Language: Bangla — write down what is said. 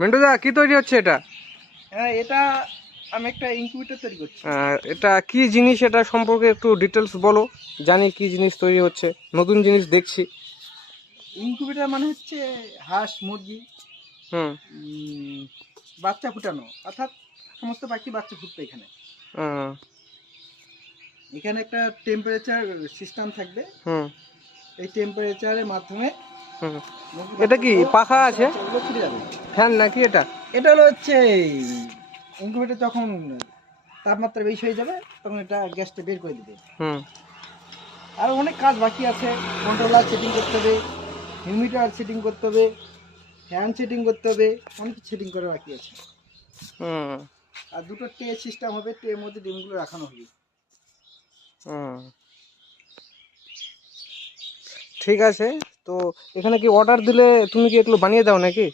মেন্টুদা কি তৈরি হচ্ছে এটা? হ্যাঁ, এটা আমি একটা ইনকিউবেটর তৈরি করছি। এটা কি জিনিস, এটা সম্পর্কে একটু ডিটেলস বলো। জানি কি জিনিস তৈরি হচ্ছে, নতুন জিনিস দেখছি। ইনকিউবেটর মানে হচ্ছে হাঁস মুরগি হুম। বাচ্চা ফুটানো, অর্থাৎ সমস্ত পাখি বাচ্চা ফুটবে এখানে। আহ, এখানে একটা টেম্পারেচার সিস্টেম থাকবে। হুম এই টেম্পারেচারের মাধ্যমে হুম। মুরগি এটা কি বাচ্চাগুলো পাখা হাঁসের আছে, বাচ্চাগুলো ফুটে যাবে। ফ্যান নাকি এটা? এটা হলো হচ্ছে ইনকিউবেটর যখন তাপমাত্রা বেশি হয়ে যাবে তখন এটা গ্যাসটা বের করে দিবে। হুম আর অনেক কাজ বাকি আছে, কন্ট্রোলার সেটিং করতে হবে, হিউমিডিটার সেটিং করতে হবে, ফ্যান সেটিং করতে হবে, অনেক কিছু সেটিং করা বাকি আছে। হুম আর দুটো ট্রে সিস্টেম হবে, ট্রের মধ্যে ডিমগুলো রাখানো হবে। হুম। ঠিক আছে। তো এখানে কি অর্ডার দিলে তুমি কি এগুলো বানিয়ে দাও নাকি?